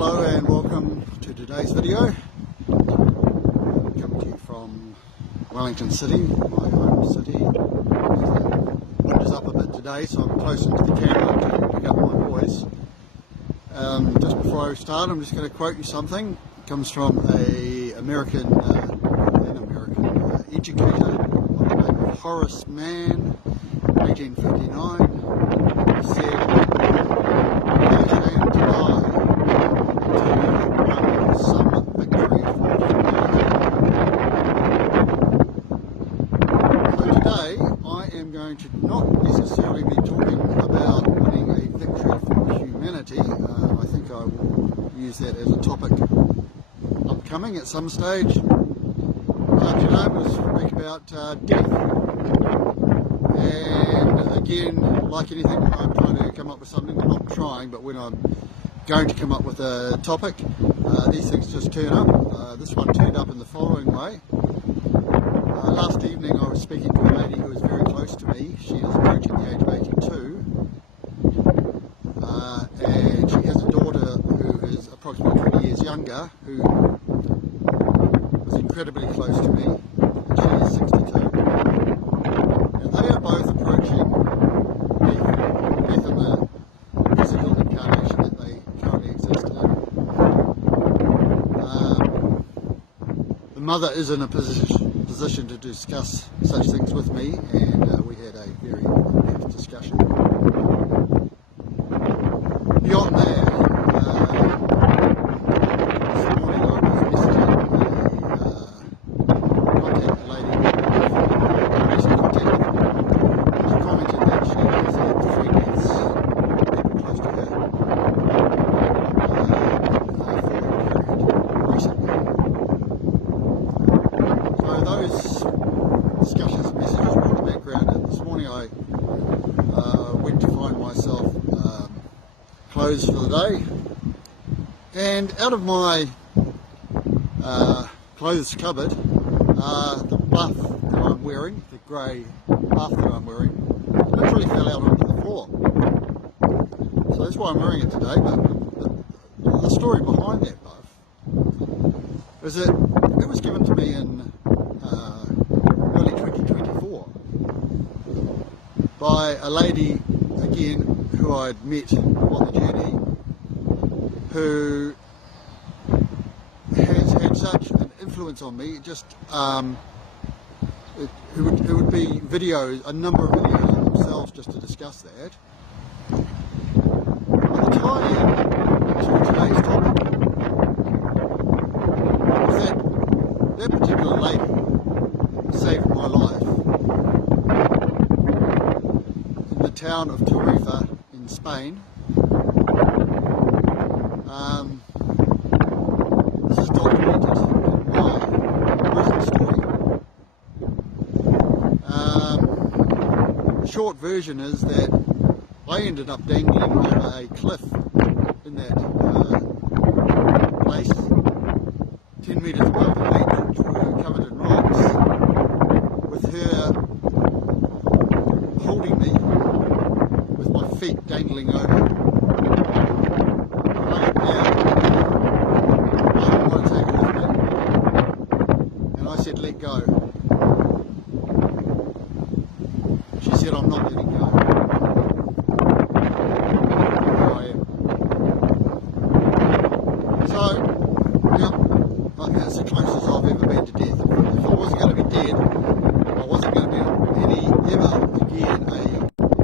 Hello and welcome to today's video. Coming to you from Wellington City, my home city. The wind is up a bit today, so I'm closer to the camera to pick up my voice. Just before I start, I'm just going to quote you something. It comes from an American educator by the name of Horace Mann, 1859. He said, "No shame to die until you have won some victory for humanity." So today I am going to not necessarily be talking about winning a victory for humanity. I think I will use that as a topic upcoming at some stage. Today I'm going to speak about death. And again, like anything, I'm trying to come up with something. I'm not trying, but when I'm going to come up with a topic, these things just turn up. This one turned up in the following way. Last evening I was speaking to a lady who is very close to me. She is approaching the age of 82, and she has a daughter who is approximately 20 years younger, who was incredibly close to me, and she is 62. And they are both approaching death in the physical incarnation that they currently exist in. The mother is in a position to discuss such things with me, and we had a very in-depth discussion. Beyond that, this morning I was messaging a lady recent contact. She commented that she has had 3 deaths, people close to her, recently. So those discussions and messages were in the background, and this morning I went to find myself clothes for the day, and out of my clothes cupboard, the buff that I'm wearing, the grey buff that I'm wearing, literally fell out onto the floor. So that's why I'm wearing it today. But the story behind that buff is that it was given to me in early 2024 by a lady, again, who I'd met on the journey, who has had such an influence on me. Just it would be videos, a number of videos of themselves just to discuss that. But the tie-in to today's topic was that particular lady saved my life in the town of Tarifa in Spain. This is documented in my personal story. The short version is that I ended up dangling over a cliff in that place, 10 metres above the beach, which were covered in rocks, with her holding me with my feet dangling over. I looked down, I didn't want to take it with me, and I said, "Let go." She said, "I'm not letting go." Here I am. So, yeah, that's the closest I've ever been to death. If I wasn't going to be dead, I wasn't going to be ever again a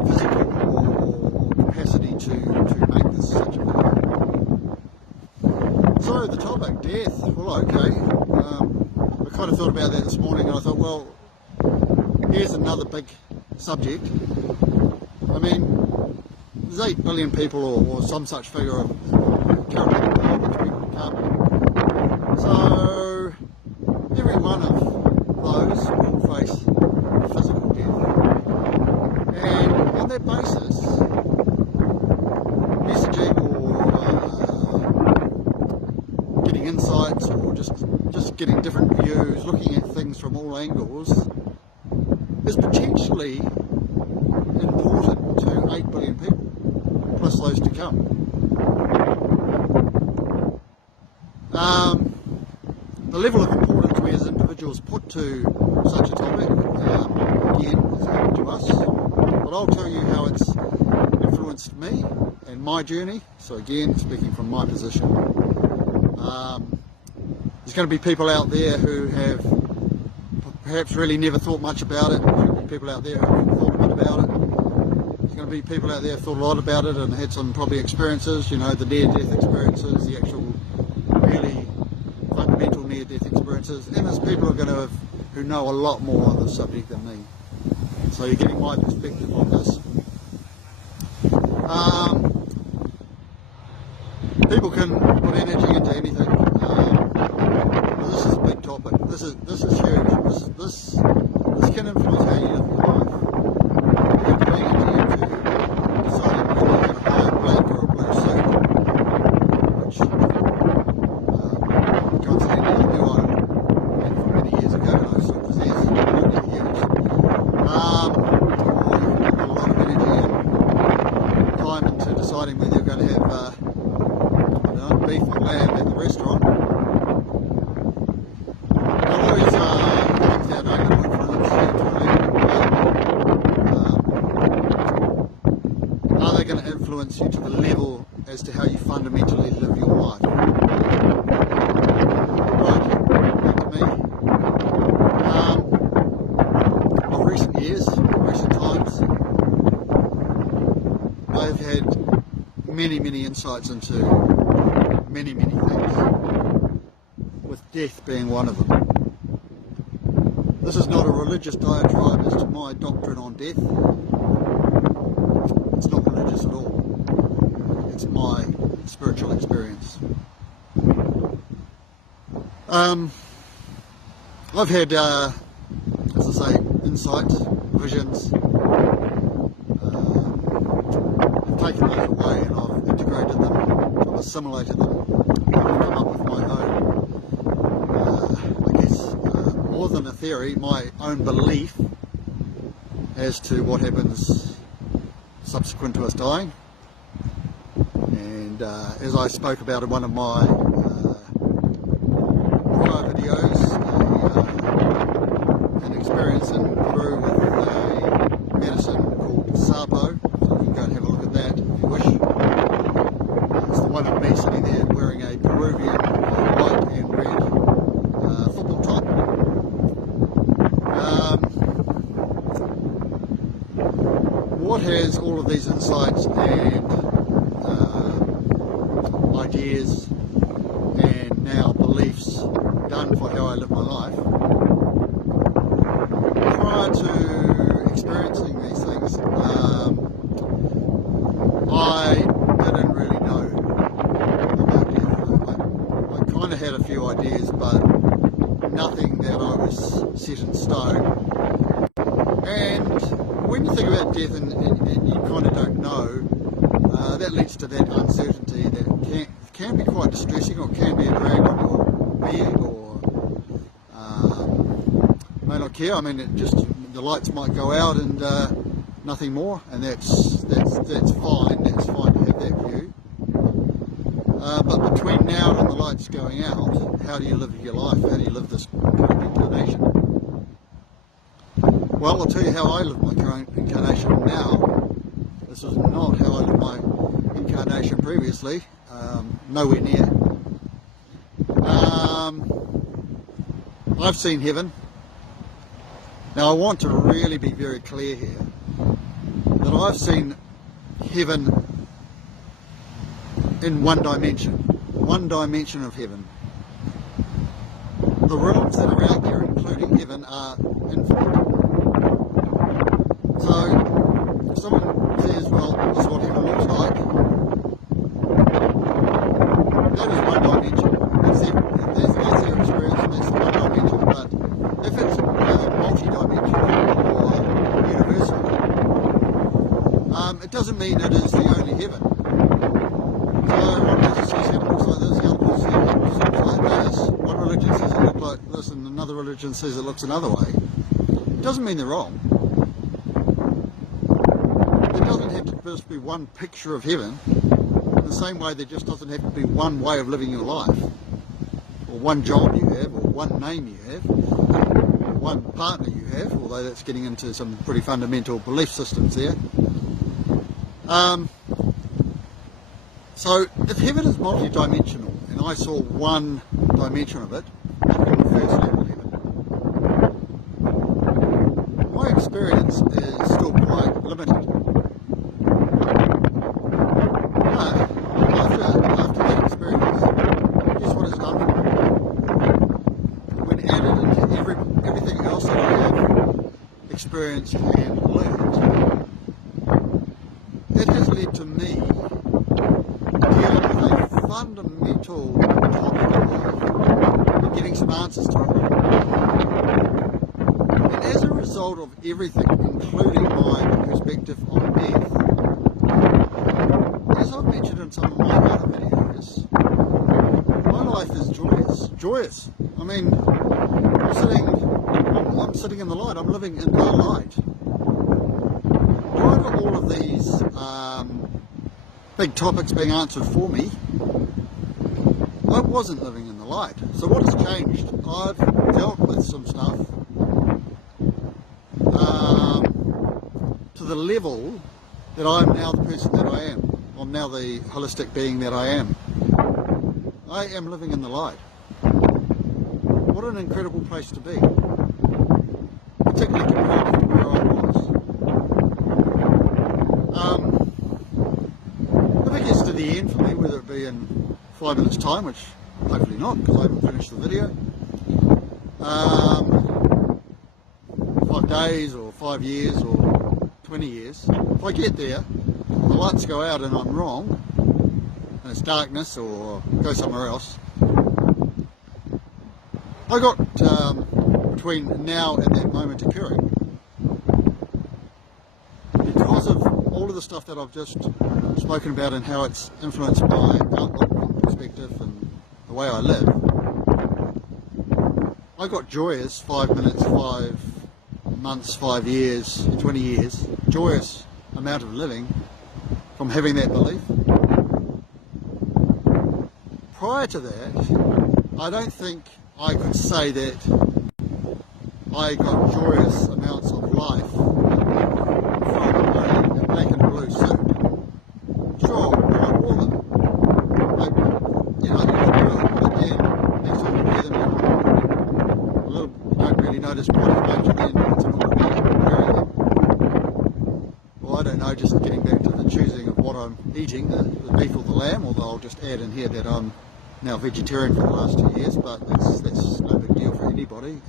physical or capacity to make this such a video. So the topic, death, well, okay. I kind of thought about that this morning, and I thought, well, here's another big subject. I mean, there's 8 billion people or some such figure of currently in the world which people become. So every one of those will face physical death. And on that basis, messaging or getting insights or just getting different views, looking at things from all angles, is potentially important to 8 billion people, plus those to come. The level of importance we as individuals put to such a topic, again, is up to us. But I'll tell you how it's influenced me and my journey. So again, speaking from my position, there's going to be people out there who have perhaps really never thought much about it. There's going to be people out there who have thought a bit about it. There's going to be people out there who have thought a lot about it and had some probably experiences, you know, the near-death experiences, the actual really fundamental near-death experiences. And there's people who know a lot more on the subject than me. So you're getting my perspective on this. People can put energy into anything. This is a big topic. This is huge. This can influence how you live your life. You can put energy into deciding whether you're going to buy a black or a blue suit, which coincidentally I knew I had from many years ago, and I still possess, but I never use. Or you can put a lot of energy and time into deciding whether you're going to have beef or lamb at the restaurant. All these things that are going to influence you to a level. Are they going to influence you to the level as to how you fundamentally live your life? Right, back to me. Of recent years, recent times, I've had many insights into many things, with death being one of them. This is not a religious diatribe as to my doctrine on death. It's not religious at all. It's my spiritual experience. I've had, as I say, insights, visions. I've taken those away and I've integrated them, I've assimilated them, I've come up with my own, I guess, more than a theory, my own belief as to what happens subsequent to us dying. And as I spoke about in one of my prior videos, an experience in Peru with a medicine called sapo. So you can go and have a look at that if you wish. It's the one of me sitting there wearing a Peruvian white and red football top. What has all of these insights and ideas and now beliefs done for how I live my life? Prior to experiencing these things, I didn't really know about death. I kind of had a few ideas, but nothing that I was set in stone. And when you think about death and you kind of don't know, that leads to that uncertainty that can be quite distressing, or can be a drag on your being, or may not care. I mean, the lights might go out and nothing more, and that's fine. That's fine to have that view. But between now and the lights going out, how do you live your life? How do you live this current incarnation? Well, I'll tell you how I live my current incarnation now. This is not how I lived my incarnation previously. Nowhere near. I've seen heaven. Now I want to really be very clear here that I've seen heaven in one dimension of heaven. The realms that are out there, including heaven, are infinite. So if someone says, well, this is what heaven looks like, that is one dimension. That's their experience, and that's one dimension. But if it's multi-dimensional or universal, it doesn't mean it is the only heaven. So one religion says heaven looks like this, the other person says heaven looks like this. One religion says it looks like this, and another religion says it looks another way. It doesn't mean they're wrong. There doesn't have to just be one picture of heaven. In the same way, there just doesn't have to be one way of living your life. or one job you have, or one name you have, or one partner you have, although that's getting into some pretty fundamental belief systems there. So if heaven is multi-dimensional, and I saw one dimension of it, on the first level heaven, my experience is still quite limited. But after that experience, guess what it's done for me? When added into everything else that I have experienced and learned, it has led to me dealing with a fundamental topic in life and getting some answers to it. And as a result of everything, including my perspective on death, as I've mentioned in some of my other videos, my life is joyous. Joyous. I mean, I'm sitting in the light. I'm living in the light. Prior to all of these big topics being answered for me, I wasn't living in the light. So what has changed? I've dealt with some stuff to the level that I'm now the person that I am. I'm now the holistic being that I am. I am living in the light. What an incredible place to be, particularly compared to where I was. If it gets to the end for me, whether it be in 5 minutes time, which hopefully not, because I haven't finished the video, 5 days or 5 years or 20 years, if I get there, the lights go out and I'm wrong, and it's darkness or go somewhere else, I got between now and that moment occurring, because of all of the stuff that I've just spoken about and how it's influenced my outlook and perspective and the way I live, I got joyous 5 minutes, 5 months, 5 years, 20 years, joyous amount of living from having that belief. Prior to that, I don't think I could say that I got joyous amounts of life from a black and blue suit. Sure, when I wore them, you can do it, but then next time you wear them, you don't really notice quite as much, and then it's annoying wearing them. Well, I don't know, just getting back to the choosing of what I'm eating, the beef or the lamb, although I'll just add in here that I'm now vegetarian for the last 2 years, but that's no big deal for anybody.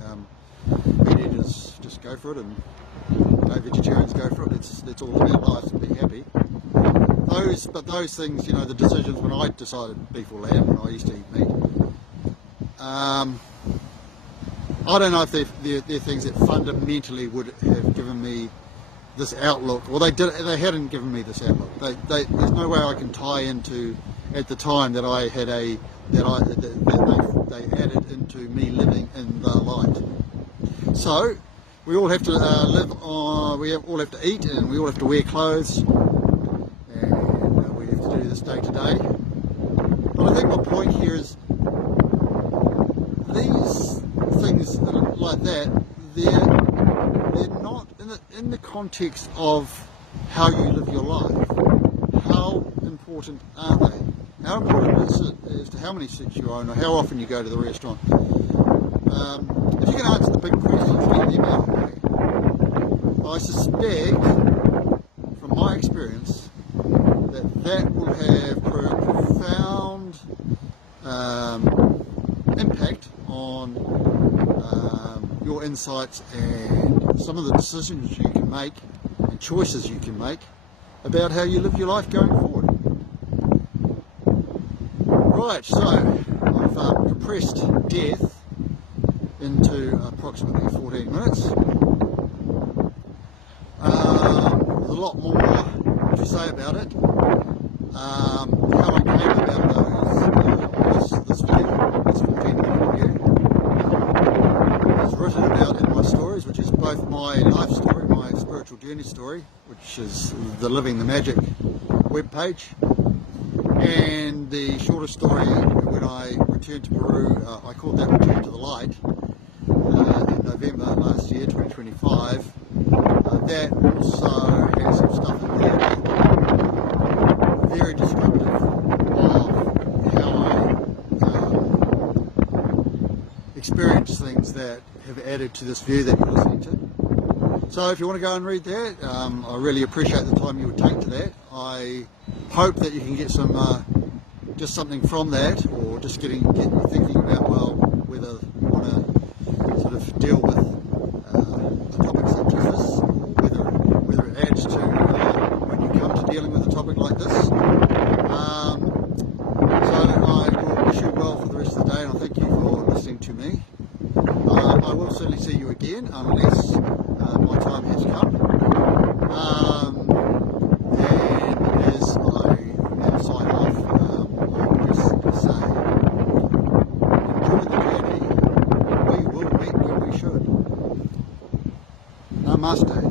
Meat eaters just go for it, and vegetarians go for it. It's all about life and be happy. Those things, the decisions when I decided beef or lamb, when I used to eat meat, I don't know if they're things that fundamentally would have given me this outlook, or they hadn't given me this outlook. There's no way I can tie into at the time that I had they added into me living in the light. So we all have to live on. We all have to eat, and we all have to wear clothes, and we have to do this day to day. But I think my point here is these things like that. They're not in the context of how you live your life. How important are they? How important is it as to how many seats you own or how often you go to the restaurant? If you can answer the big questions, get them out of the way. I suspect, from my experience, that will have a profound impact on your insights and some of the decisions you can make and choices you can make about how you live your life going forward. Right, so I've compressed death into approximately 14 minutes. There's a lot more to say about it. How I came about this 14-minute video is written about in my stories, which is both my life story, my spiritual journey story, which is the Living the Magic webpage, And the shorter story, when I returned to Peru, I called that Return to the Light, in November last year, 2025. That also has some stuff in there that very descriptive of how I experience things that have added to this view that you're listening to. So if you want to go and read that, I really appreciate the time you would take to that. I hope that you can get some, just something from that, or just get you thinking about, well, whether you want to sort of deal with a topic such as this, whether it adds to when you come to dealing with a topic like this. So I will wish you well for the rest of the day, and I thank you for listening to me. I will certainly see you again, unless my time has come. And as I now sign off, I will just say, enjoy the journey. We will meet where we should. Namaste.